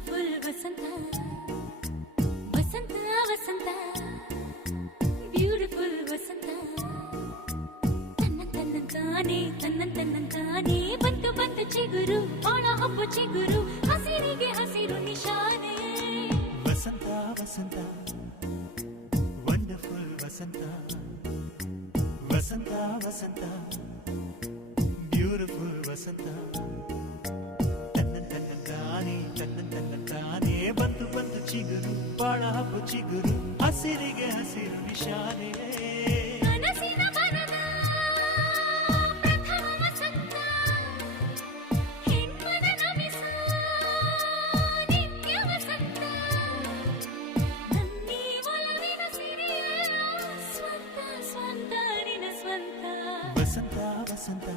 beautiful ವಸಂತ ವಸಂತ ವಸಂತ beautiful ವಸಂತ ತನ್ನಂತಾನೆ ಬಂತು ಬಂತು ಚಿಗುರು ಒಣ ಹಬ್ಬ ಚಿಗುರು ಹಸಿರಿಗೆ ಹಸಿರು ನಿಶಾನೆ ವಸಂತ ವಸಂತ ವಂಡರ್ಫುಲ್ ವಸಂತ ವಸಂತ ವಸಂತ ಬ್ಯೂಟಿಫುಲ್ ವಸಂತ ತನ್ನಂತಾನೆ ಬಂತು ಬಂತು ಚಿಗುರು ಬಾಳ ಹಬ್ಬ ಚಿಗುರು ಹಸಿರಿಗೆ ಹಸಿರು ನಿಶಾನೆ ಕನಸಿನ ಬನದ ಪ್ರಥಮ ವಸಂತ ಹೆಣ್ಮನ ನಮಿಸ ನಿತ್ಯ ವಸಂತ ನನ್ನಿ ಒಲವಿನ ಸಿರಿಯ ಸ್ವಂತ ಸ್ವಂತ ನಿನ ಸ್ವಂತ ವಸಂತ ವಸಂತ